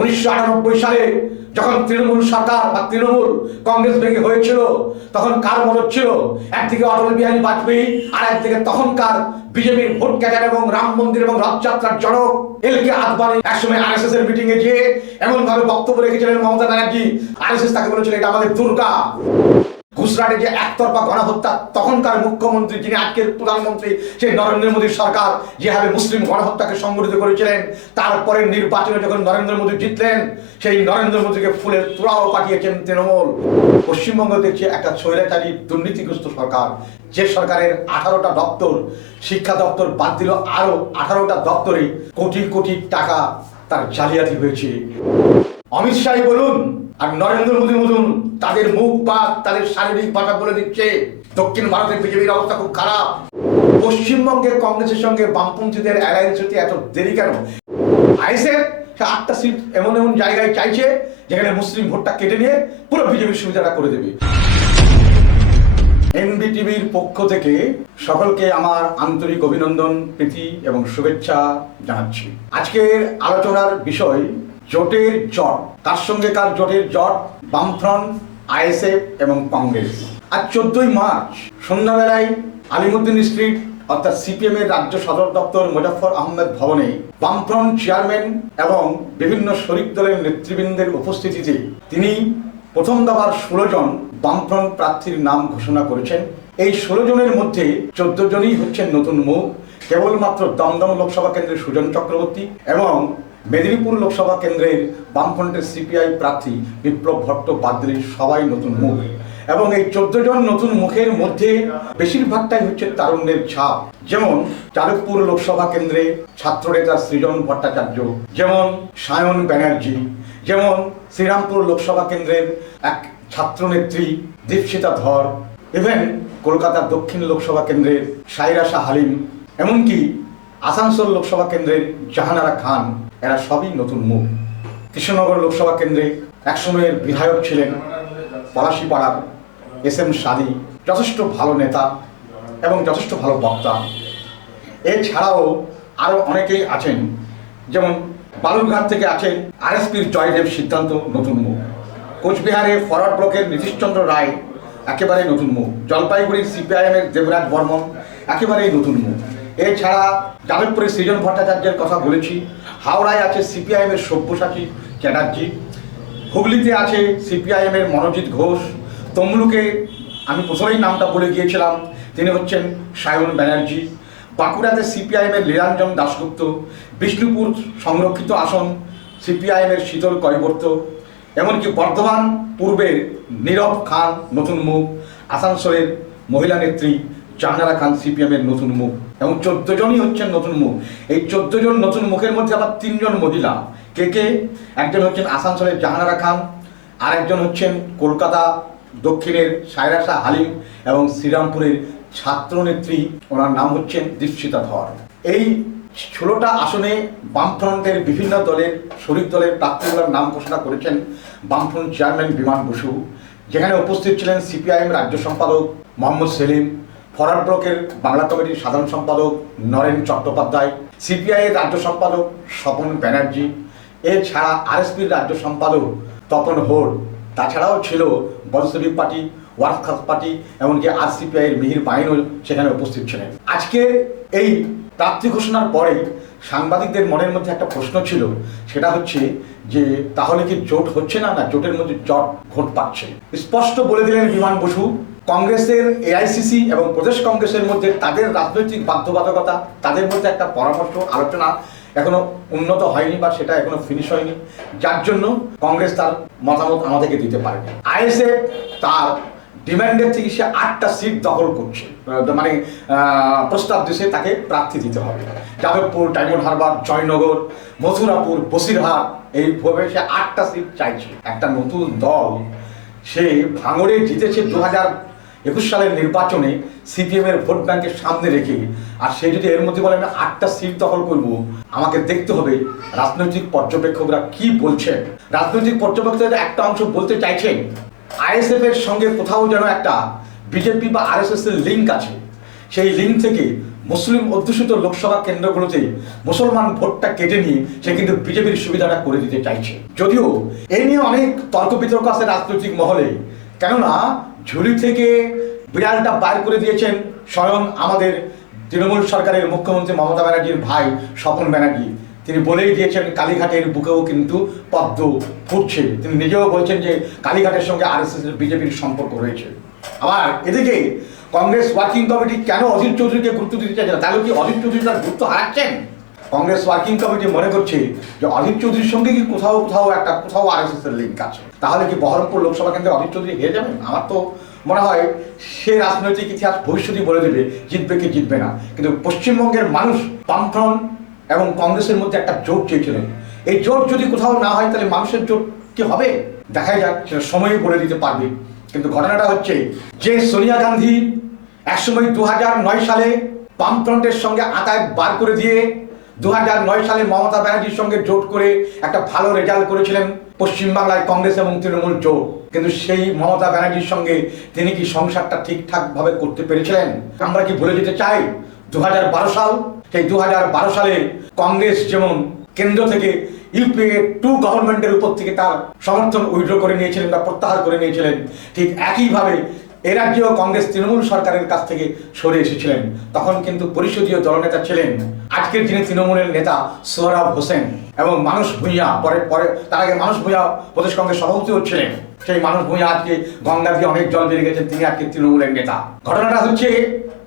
উনিশশো আটানব্বই সালে যখন তৃণমূল সরকার বা তৃণমূল কংগ্রেস ভেঙে হয়েছিল, তখন কার মদত ছিল? একদিকে অটল বিহারী বাজপেয়ী, আর একদিকে তখনকার বিজেপির ভোট ক্যাডার এবং রাম মন্দির এবং রথযাত্রার জনক এল কে আদবানি একসময় আর এস এস এর মিটিং এ গিয়ে এমন ভাবে বক্তব্য রেখেছিলেন Mamata Banerjee. R S S তাকে বলেছিলেন এটা আমাদের দুর্গা। গুজরাটে যে একতরফা গণহত্যা, তখনকার মুখ্যমন্ত্রী যিনি আজকের প্রধানমন্ত্রী, সেই নরেন্দ্র মোদীর সরকার যেভাবে মুসলিম গণহত্যাকে সংগঠিত করেছিলেন তারপরে নির্বাচনে যখন নরেন্দ্র মোদী জিতলেন, সেই নরেন্দ্র মোদীকে ফুলের তোড়াও পাঠিয়েছেন তৃণমূল। পশ্চিমবঙ্গ দেখছে একটা স্বৈরাচারী, দুর্নীতিগ্রস্ত সরকার। যে সরকারের আঠারোটা দপ্তর, শিক্ষা দপ্তর বাদ দিল আরও আঠারোটা দপ্তরে কোটি কোটি টাকা তার জালিয়াতি হয়েছে। অমিত শাহ বলুন আর নরেন্দ্র মোদী বলুন, তাদের মুখ বা তাদের শারীরিক ভাষা বলে দিচ্ছে। দক্ষিণ ভারতের বিজেপির অবস্থা খুব খারাপ। পশ্চিমবঙ্গের কংগ্রেসের সঙ্গে বামপন্থীদের অ্যালায়েন্স হতে এত দেরি কেন? আইসের সে আটটা সিট এমন এমন জায়গায় চাইছে, যেখানে মুসলিম ভোটটা কেটে নিয়ে পুরো বিজেপির সুবিধাটা করে দেবে। এনবিটিভির পক্ষ থেকে সকলকে আমার আন্তরিক অভিনন্দন, প্রীতি এবং শুভেচ্ছা জানাচ্ছি। আজকের আলোচনার বিষয় জোটের জট। তার সঙ্গে কার জোটের জট? বামফ্রন্ট, আইএসএফ এবং কংগ্রেস। আজ চোদ্দই মার্চ, সন্ধ্যাবেলায় আলিমুদ্দিন স্ট্রিট অর্থাৎ সিপিএম এর রাজ্য সদর দপ্তর মুজাফর আহমেদ ভবনে বামফ্রন্ট চেয়ারম্যান এবং বিভিন্ন শরিক দলের নেতৃবৃন্দের উপস্থিতিতে তিনি প্রথম দফার ষোলো জন বামফ্রন্ট প্রার্থীর নাম ঘোষণা করেছেন। এই ষোলো জনের মধ্যে চোদ্দ জনই হচ্ছেন নতুন মুখ। কেবলমাত্র দমদম লোকসভা কেন্দ্রের সুজন চক্রবর্তী এবং মেদিনীপুর লোকসভা কেন্দ্রের বামফ্রন্টের সিপিআই প্রার্থী বিপ্লব ভট্ট ভট্টোপাধ্যায় সবাই নতুন মুখ। এবং এই চোদ্দ জন নতুন মুখের মধ্যে বেশিরভাগটাই হচ্ছে তারুণ্যের ছাপ। যেমন চারকপুর লোকসভা কেন্দ্রে ছাত্রনেতা সৃজন ভট্টাচার্য, যেমন সায়ন ব্যানার্জি, যেমন শ্রীরামপুর লোকসভা কেন্দ্রের এক ছাত্রনেত্রী দীপশিতা ধর ইভেন কলকাতার দক্ষিণ লোকসভা কেন্দ্রের সাইরা শাহ হালিম, এমনকি আসানসোল লোকসভা কেন্দ্রের জাহানারা খান, এরা সবই নতুন মুখ। কৃষ্ণনগর লোকসভা কেন্দ্রে একসময়ের বিধায়ক ছিলেন পলাশিপাড়ার এস এম সাদি, যথেষ্ট ভালো নেতা এবং যথেষ্ট ভালো বক্তা। এছাড়াও আরও অনেকেই আছেন, যেমন বালুরঘাট থেকে আছেন আরএসপির জয়দেব সিদ্ধান্ত, নতুন মুখ। কোচবিহারে ফরওয়ার্ড ব্লকের নীতিশচন্দ্র রায় একেবারেই নতুন মুখ। জলপাইগুড়ির সিপিআইএমের দেবরাজ বর্মন একেবারেই নতুন মুখ। এছাড়া যাদবপুরের সৃজন ভট্টাচার্যের কথা বলেছি, হাওড়ায় আছে সিপিআইএমের সব্যসাচী চ্যাটার্জি, হুগলিতে আছে সিপিআইএমের মনোজিৎ ঘোষ। তমলুকে আমি প্রথমেই নামটা বলে গিয়েছিলাম, তিনি হচ্ছেন সায়ন ব্যানার্জি। বাঁকুড়াতে সিপিআইএমের লীলাঞ্জন দাশগুপ্ত। বিষ্ণুপুর সংরক্ষিত আসন, সিপিআইএমের শীতল কৈবর্ত। এমনকি বর্ধমান পূর্বের নীরব খান নতুন মুখ, আসানসোলের মহিলা নেত্রী জাহানারা খান সিপিএমের নতুন মুখ, এবং চোদ্দ জনই হচ্ছেন নতুন মুখ। এই চোদ্দ জন নতুন মুখের মধ্যে আবার তিনজন মহিলা। কে কে? একজন হচ্ছেন আসানসোলের জাহানারা খান আর একজন হচ্ছেন কলকাতা দক্ষিণের সায়রা শাহ হালিম এবং শ্রীরামপুরের ছাত্রনেত্রী ওনার নাম হচ্ছেন দীপশিতা ধর। এই ষোলোটা আসনে বামফ্রন্টের বিভিন্ন দলের শরিক দলের প্রার্থীগুলোর নাম ঘোষণা করেছেন বামফ্রন্ট চেয়ারম্যান বিমান বসু। যেখানে উপস্থিত ছিলেন সিপিআইএম রাজ্য সম্পাদক মোহাম্মদ সেলিম ফরওয়ার্ড ব্লকের বাংলা কমিটির সাধারণ সম্পাদক নরেন চট্টোপাধ্যায় সিপিআই এর রাজ্য সম্পাদক স্বপন ব্যানার্জি, এছাড়া আরএসপির রাজ্য সম্পাদক তপন হোড। তাছাড়াও ছিল বলসেবিক পার্টি ওয়ার্কার্স পার্টি, এমনকি আর সিপিআই এর মিহির পাইনও সেখানে উপস্থিত ছিলেন। আজকে এই প্রার্থী ঘোষণার পরে সাংবাদিকদের মনের মধ্যে একটা প্রশ্ন ছিল, সেটা হচ্ছে যে তাহলে কি জোট হচ্ছে না না জোটের মধ্যে জট ভোট পাচ্ছে? স্পষ্ট বলে দিলেন বিমান বসু, কংগ্রেসের এআইসিসি এবং প্রদেশ কংগ্রেসের মধ্যে তাদের রাজনৈতিক বাধ্যবাধকতা, তাদের মধ্যে একটা পরামর্শ, আলোচনা এখনও উন্নত হয়নি বা সেটা এখনও ফিনিশ হয়নি। যার জন্য কংগ্রেস তার মতামত আমাদেরকে দিতে পারেনি। আইএসএফ তার ডিমান্ডের থেকে সে আটটা সিট দখল করছে। মানে প্রস্তাব দিছে তাকে প্রার্থী দিতে হবে। যাদবপুর, ডায়মন্ড হারবার, জয়নগর, মথুরাপুর, বসিরহাট এইভাবে সে আটটা সিট চাইছে। একটা নতুন দল, সে ভাঙড়ে জিতেছে দু হাজার একুশ সালের নির্বাচনে সিপিএম এর ভোট ব্যাংকের সামনে রেখে। আর সে যদি এর মধ্যে বলে আমি আটটা সিট দখল করব, আমাকে দেখতে হবে রাজনৈতিক পর্যবেক্ষকরা কি বলছেন। রাজনৈতিক পর্যবেক্ষকরা একটা অংশ বলতে চাইছেন আইএসএফ এর সঙ্গে কোথাও যেন একটা বিজেপি বা আরএসএস এর লিঙ্ক আছে। সেই লিঙ্ক থেকে মুসলিম অধ্যুষিত লোকসভা কেন্দ্রগুলোতে মুসলমান ভোটটা কেটে নিয়ে সে কিন্তু বিজেপির সুবিধাটা করে দিতে চাইছে। যদিও এই নিয়ে অনেক তর্ক বিতর্ক আছে রাজনৈতিক মহলে। কেননা ঝুলি থেকে বিড়ালটা বাইর করে দিয়েছেন স্বয়ং আমাদের তৃণমূল সরকারের মুখ্যমন্ত্রী মমতা ব্যানার্জির ভাই স্বপন ব্যানার্জি। তিনি বলেই দিয়েছেন, কালীঘাটের বুকেও কিন্তু পদ্ম ফুটছে। তিনি নিজেও বলছেন যে কালীঘাটের সঙ্গে আর এস এর, বিজেপির সম্পর্ক রয়েছে। আবার এদিকে কংগ্রেস ওয়ার্কিং কমিটি কেন অজিত চৌধুরীকে গুরুত্ব দিতে চাইছে তাহলে কি অজিত চৌধুরী তার গুরুত্ব হারাচ্ছেন? কংগ্রেস ওয়ার্কিং কমিটি মনে করছে যে অজিত চৌধুরীর সঙ্গে কি কোথাও কোথাও একটা, কোথাও আর এর লিঙ্ক আছে। তাহলে কি বহরমপুর লোকসভা কেন্দ্রে অজিত চৌধুরী হেরে যাবেন? আমার তো মনে হয় সে রাজনৈতিক ইতিহাস ভবিষ্যতই বলে দেবে, জিতবে কি জিতবে না। কিন্তু পশ্চিমবঙ্গের মানুষ বামফ্রন্ট এবং কংগ্রেসের মধ্যে একটা জোট চেয়েছিলেন এই জোট যদি কোথাও না হয়, তাহলে মানুষের জোট কি হবে? দেখা যাক, সেটা সময়ই বলে দিতে পারবে। কিন্তু ঘটনাটা হচ্ছে, যে সোনিয়া গান্ধী একসময় দু হাজার নয় সালে বামফ্রন্টের সঙ্গে আতায় বার করে দিয়ে দু হাজার নয় সালে মমতা ব্যানার্জির সঙ্গে জোট করে একটা ভালো রেজাল্ট করেছিলেন পশ্চিমবাংলায় কংগ্রেস এবং তৃণমূল জোট। কিন্তু সেই মমতা ব্যানার্জির সঙ্গে তিনি কি সংসারটা ঠিকঠাক ভাবে করতে পেরেছিলেন? আমরা কি ভুলে যেতে চাই? দু হাজার বারো সাল সেই দু হাজার বারো সালে কংগ্রেস যেমন কেন্দ্র থেকে ইউপিএ টু গভর্নমেন্টের উপর থেকে তার সমর্থন উইড্র করে নিয়েছিলেন বা প্রত্যাহার করে নিয়েছিলেন, ঠিক একইভাবে এ রাজ্যেও কংগ্রেস তৃণমূল সরকারের কাছ থেকে সরে এসেছিলেন। তখন কিন্তু পরিষদীয় দলনেতা ছিলেন আজকের যিনি তৃণমূলের নেতা সোহরাব হোসেন এবং মানুষ ভূঁইয়া, পরে পরে তার আগে মানুষ ভূঁইয়া প্রদেশ কংগ্রেস সভাপতিও ছিলেন সেই মানুষ ভূঁইয়া আজকে গঙ্গা দিয়ে অনেক জল বেরিয়ে গেছেন তিনি আজকে তৃণমূলের নেতা। ঘটনাটা হচ্ছে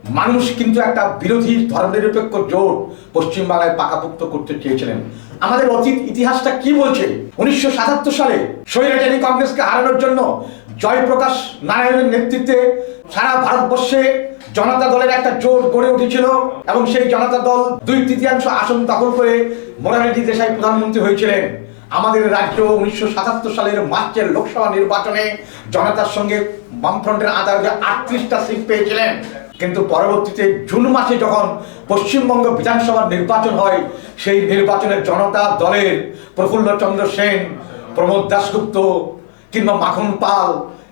মানুষ কিন্তু একটা বিরোধী ধর্মনিরপেক্ষ জোট পশ্চিমবাংলায় পাকাপুক্ত করতে চেয়েছিলেন। আমাদের অতীত ইতিহাসটা কি বলছে? উনিশশো সাতাত্তর সালে স্বৈরাচারী কংগ্রেসকে হারানোর জন্য জয়প্রকাশ নারায়ণের নেতৃত্বে সারা ভারতবর্ষে জনতা দলের একটা জোট গড়ে উঠেছিল এবং সেই জনতা দল দুই তৃতীয়াংশ আসন দখল করে মোরারজি দেশাই প্রধানমন্ত্রী হয়েছিলেন। আমাদের রাজ্য উনিশশো সাতাত্তর সালের মার্চের লোকসভা নির্বাচনে জনতার সঙ্গে বামফ্রন্টের আদালতে আটত্রিশটা সিট পেয়েছিলেন। কিন্তু পরবর্তীতে জুন মাসে যখন পশ্চিমবঙ্গ বিধানসভার নির্বাচন হয়, সেই নির্বাচনের জনতা দলের প্রফুল্ল চন্দ্র সেন, প্রমোদ দাশগুপ্ত কিংবা মাখন পাল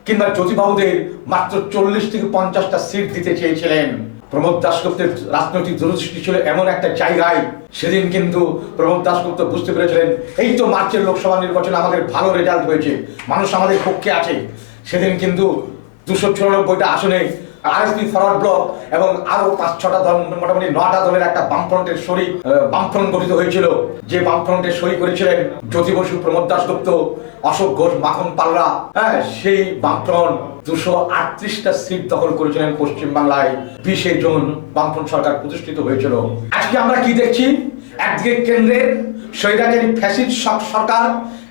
কিংবা জ্যোতিবাবুদের মাত্র চল্লিশ থেকে পঞ্চাশটা সিট দিতে চেয়েছিলেন। প্রমোদ দাশগুপ্তের রাজনৈতিক দূরদৃষ্টি ছিল এমন একটা জায়গায়। সেদিন কিন্তু প্রমোদ দাশগুপ্ত বুঝতে পেরেছিলেন, এই তো মার্চের লোকসভা নির্বাচনে আমাদের ভালো রেজাল্ট হয়েছে, মানুষ আমাদের পক্ষে আছে। সেদিন কিন্তু দুশো চুরানব্বইটা আসনে ফরওয়ার্ড ব্লক এবং আরও পাঁচ, ছটা দল, মোটামুটি দলের একটা বামফ্রন্টের বামফ্রন্ট গঠিত হয়েছিল। যে করেছিলেন জ্যোতি বসু, প্রমোদ দাসগুপ্ত অশোক ঘোষ, মাখন পাল্লা হ্যাঁ সেই বামফ্রন্ট দুশো আটত্রিশটা সিট দখল করেছিলেন পশ্চিমবাংলায় বিশে জুন, বামফ্রন্ট সরকার প্রতিষ্ঠিত হয়েছিল। আজকে আমরা কি দেখছি? একদিকে কেন্দ্রের স্বৈরাচারী ফ্যাসিড সরকার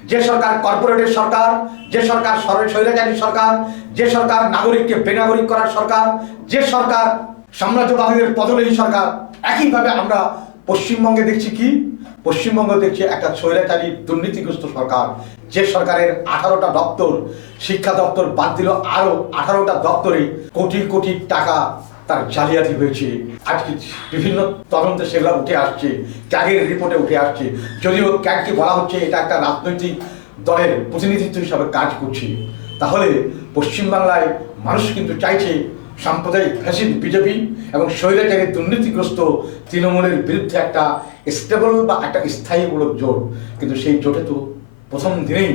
যে সরকার কর্পোরেটের সরকার, যে সরকার সর- স্বৈরাচারী সরকার, যে সরকার নাগরিককে বেনাগরিক করার সরকার, যে সরকার সাম্রাজ্যবাদীদের পদলেহী সরকার, একইভাবে আমরা পশ্চিমবঙ্গে দেখছি কি? পশ্চিমবঙ্গ দেখছি একটা স্বৈরাচারী দুর্নীতিগ্রস্ত সরকার। যে সরকারের আঠারোটা দপ্তর, শিক্ষা দপ্তর বাদ দিল আরও আঠারোটা দপ্তরে কোটি কোটি টাকা তার জালিয়াতি হয়েছে। আজকে বিভিন্ন তদন্তে সেগুলো উঠে আসছে ক্যাগের রিপোর্টে উঠে আসছে। যদিও ক্যাগকে বলা হচ্ছে এটা একটা রাজনৈতিক দলের প্রতিনিধিত্ব হিসাবে কাজ করছে। তাহলে পশ্চিমবাংলায় মানুষ কিন্তু চাইছে সাম্প্রদায়িক ফ্যাসিড বিজেপি এবং স্বৈরাচারী দুর্নীতিগ্রস্ত তৃণমূলের বিরুদ্ধে একটা স্টেবল বা একটা স্থায়ীমূলক জোট। কিন্তু সেই জোটে তো প্রথম দিনেই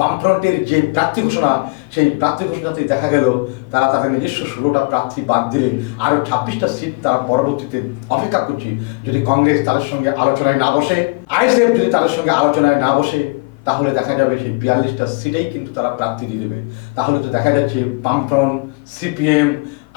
বামফ্রন্টের যে প্রার্থী ঘোষণা, সেই প্রার্থী ঘোষণাতে দেখা গেল তারা তাদের নিজস্ব ষোলোটা প্রার্থী বাদ দিলে আরও ছাব্বিশটা সিট তারা পরবর্তীতে অপেক্ষা করছে। যদি কংগ্রেস তাদের সঙ্গে আলোচনায় না বসে, আইএসএফ যদি তাদের সঙ্গে আলোচনায় না বসে, তাহলে দেখা যাবে সেই বিয়াল্লিশটা সিটেই কিন্তু তারা প্রার্থী দিয়ে দেবে। তাহলে তো দেখা যাচ্ছে বামফ্রন্ট, সিপিএম,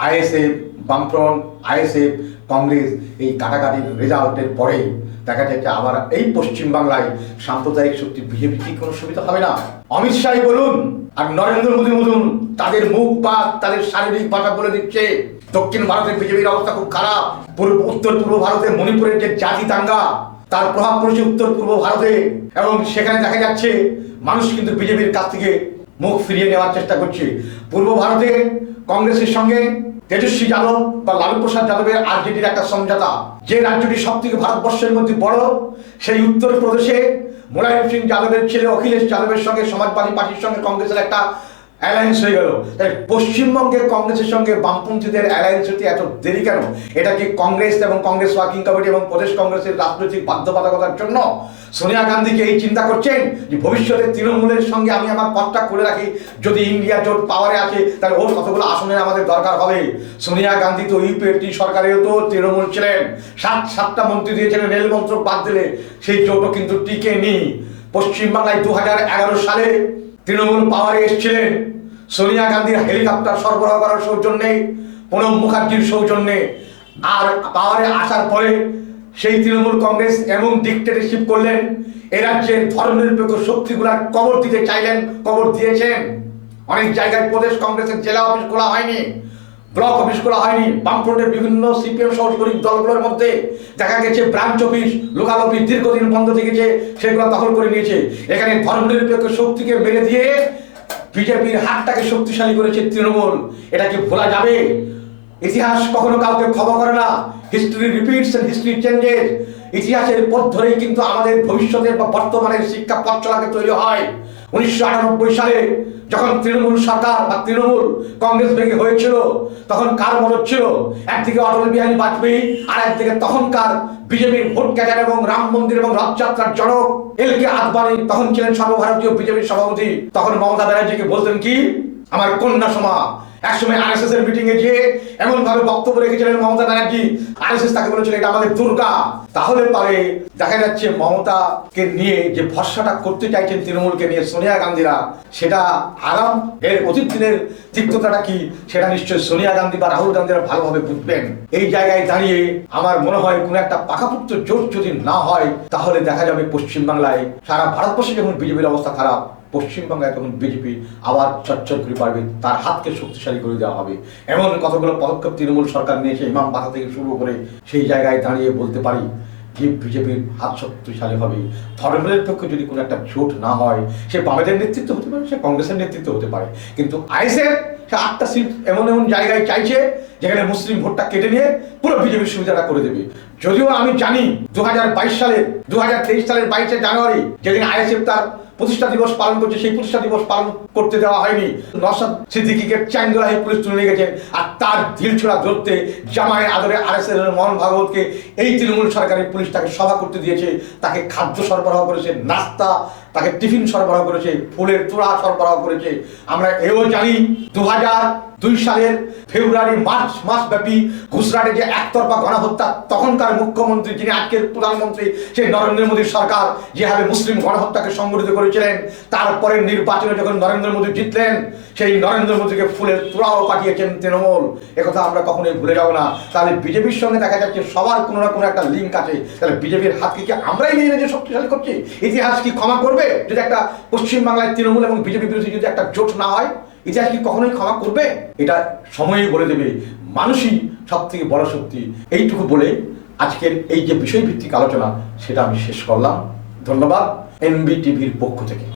আইএসএফ, বামফ্রন্ট, আইএসএফ, কংগ্রেস এই কাটাকাটির রেজাল্টের পরেই দেখা যাচ্ছে আবার এই পশ্চিমবাংলায় সাম্প্রদায়িক শক্তি বিজেপি কি কোনো সুবিধা হবে না? অমিত শাহ বলুন আর নরেন্দ্র মোদী বলুন, তাদের মুখ বা তাদের শারীরিক ভাষা বলে দিচ্ছে। দক্ষিণ ভারতের বিজেপির অবস্থা খুব খারাপ। পূর্ব, উত্তর, পূর্ব ভারতের মণিপুরের যে জাতি দাঙ্গা, তার প্রভাব পড়েছে উত্তর, পূর্ব ভারতে। এবং সেখানে দেখা যাচ্ছে, মানুষ কিন্তু বিজেপির কাছ থেকে মুখ ফিরিয়ে নেওয়ার চেষ্টা করছে। পূর্ব ভারতে কংগ্রেসের সঙ্গে তেজস্বী যাদব বা লালু প্রসাদ যাদবের আরজেডির একটা সমঝোতা। যে রাজ্যটি সব থেকে ভারতবর্ষের মধ্যে বড়, সেই উত্তরপ্রদেশে মুলায়ম সিং যাদবের ছেলে অখিলেশ যাদবের সঙ্গে সমাজবাদী পার্টির সঙ্গে কংগ্রেসের একটা অ্যালায়েন্স হয়ে গেল। তাই পশ্চিমবঙ্গে কংগ্রেসের সঙ্গে বামপন্থীদের অ্যালায়েন্স হতে এত দেরি কেন? এটা কি কংগ্রেস এবং কংগ্রেস ওয়ার্কিং কমিটি এবং প্রদেশ কংগ্রেসের রাজনৈতিক বাধ্যবাধকতার জন্য? সোনিয়া গান্ধীকে এই চিন্তা করছেন যে ভবিষ্যতে তৃণমূলের সঙ্গে আমি আমার পথটা খুলে রাখি। যদি ইন্ডিয়া জোট পাওয়ারে আছে, তাহলে ওর কতগুলো আসনের আমাদের দরকার হবে। সোনিয়া গান্ধী তো ইউপিএটি সরকারেও তো তৃণমূল ছিলেন। সাত, সাতটা মন্ত্রী দিয়েছিলেন রেল মন্ত্রক বাদ দিলে সেই জোটও কিন্তু টিকে নি। পশ্চিমবাংলায় দু হাজার এগারো সালে তৃণমূল পাওয়ারে এসেছিলেন। সোনিয়া গান্ধীর হেলিকপ্টার সরবরাহ করার সৌজন্যে প্রণব মুখার্জির সৌজন্যে আর পাওয়ারে আসার পরে সেই তৃণমূল কংগ্রেস এমন ডিক্টেটরশিপ করলেন, এ রাজ্যের ধর্মনিরপেক্ষ শক্তিগুলার কবর দিতে চাইলেন, কবর দিয়েছেন। অনেক জায়গায় প্রদেশ কংগ্রেসের জেলা অফিস খোলা হয়নি। ব্লক অফিস খোলা হয়নি। বামফ্রন্টের বিভিন্ন সিপিএম সহ দলগুলোর মধ্যে দেখা গেছে, ব্রাঞ্চ অফিস, লোকাল অফিস দীর্ঘদিন বন্ধ থেকেছে, সেগুলো দখল করে নিয়েছে। এখানে ধর্মনিরপেক্ষ শক্তিকে মেরে দিয়ে বিজেপির হাতটাকে শক্তিশালী করেছে তৃণমূল। এটা কি ভোলা যাবে? ইতিহাস কখনো কাউকে ক্ষমা করে না। History repeats and history changes ইতিহাসের পথ ধরেই কিন্তু আমাদের ভবিষ্যতের বা বর্তমানের শিক্ষা পথ চলাকে তৈরি হয়। উনিশশো আটানব্বই সালে যখন তৃণমূল সরকার বা তৃণমূল কংগ্রেস ভেঙে হয়েছিল, তখন কার মদত ছিল? একদিকে অটল বিহারী বাজপেয়ী, আর একদিকে তখনকার বিজেপির ভোট ক্যাডার এবং রাম মন্দির এবং রথযাত্রার জনক এল কে আদবানি, তখন ছিলেন সর্বভারতীয় বিজেপির সভাপতি। তখন মমতা ব্যানার্জিকে বলতেন কি? আমার কন্যা সমা একসময় আরএসএস এর মিটিং এ গিয়ে এমন ভাবে বক্তব্য রেখেছিলেন মমতা ব্যানার্জি আরএসএস তাকে বলেছিল এটা আমাদের দুর্গা। তাহলে পারে দেখা যাচ্ছে মমতাকে নিয়ে যে ভরসাটা করতে চাইছেন তৃণমূলকে নিয়ে সোনিয়া গান্ধীরা, সেটা আরাম এর অতীত দিনের তিক্ততাটা কি, সেটা নিশ্চয়ই সোনিয়া গান্ধী বা রাহুল গান্ধীরা ভালোভাবে বুঝবেন। এই জায়গায় দাঁড়িয়ে আমার মনে হয় কোনো একটা পাকাপুক্ত জোট যদি না হয়, তাহলে দেখা যাবে পশ্চিমবাংলায় সারা ভারতবর্ষে যখন বিজেপির অবস্থা খারাপ পশ্চিমবঙ্গে তখন বিজেপি আবার চচ্চর করে পারবে, তার হাতকে শক্তিশালী করে দেওয়া হবে। এমন কতগুলো পদক্ষেপ তৃণমূল সরকার নিয়েছে, ইমাম বাধা থেকে শুরু করে সেই জায়গায় দাঁড়িয়ে বলতে পারি, যে বিজেপির হাত শক্তিশালী হবে। ধর্মের পক্ষে যদি কোনো একটা জোট না হয়, সে বামেদের নেতৃত্ব হতে পারে, সে কংগ্রেসের নেতৃত্ব হতে পারে। কিন্তু আইসের সে আটটা সিট এমন এমন জায়গায় চাইছে, যেখানে মুসলিম ভোটটা কেটে নিয়ে পুরো বিজেপির সুবিধাটা করে দেবে। যদিও আমি জানি দু সালের দু সালের বাইশে জানুয়ারি, যেদিন আইএসএফ তার প্রতিষ্ঠা দিবস পালন করছে, সেই প্রতিষ্ঠা দিবস পালন করতে দেওয়া হয়নি। নসাদ সিদ্দিকিকে চ্যাংদোলাহে পুলিশ তুলে নিয়ে গেছে আর তার ঢিল ছোড়া ধরতে জামায়ের আদরে আর এস এর মোহন ভাগবতকে এই তৃণমূল সরকারের পুলিশ তাকে সভা করতে দিয়েছে। তাকে খাদ্য সরবরাহ করেছে, নাস্তা, তাকে টিফিন সরবরাহ করেছে, ফুলের তোড়া সরবরাহ করেছে। আমরা এও জানি দু হাজার দুই সালের ফেব্রুয়ারি, মার্চ মাস ব্যাপী গুজরাটে যে একতরফা গণহত্যা, তখনকার মুখ্যমন্ত্রী যিনি আজকের প্রধানমন্ত্রী, সেই নরেন্দ্র মোদীর সরকার যেভাবে মুসলিম গণহত্যাকে সংগঠিত করেছিলেন, তারপরে নির্বাচনে যখন নরেন্দ্র মোদী জিতলেন, সেই নরেন্দ্র মোদীকে ফুলের তোড়াও পাঠিয়েছেন তৃণমূল। একথা আমরা কখনোই ভুলে যাব না। তাহলে বিজেপির সঙ্গে দেখা যাচ্ছে সবার কোনো না কোনো একটা লিঙ্ক আছে। তাহলে বিজেপির হাতকে কি আমরাই নিয়ে নিজে শক্তিশালী করছি? ইতিহাস কি ক্ষমা করবে? যদি একটা পশ্চিমবাংলায় তৃণমূল এবং বিজেপি বিরোধী যদি একটা জোট না হয় ইতিহাস কি কখনোই ক্ষমা করবে? এটা সময়ে বলে দেবে মানুষই সব থেকে বড় শক্তি। এইটুকু বলে আজকের এই যে বিষয়ভিত্তিক আলোচনা, সেটা আমি শেষ করলাম। ধন্যবাদ এনবি টিভির পক্ষ থেকে।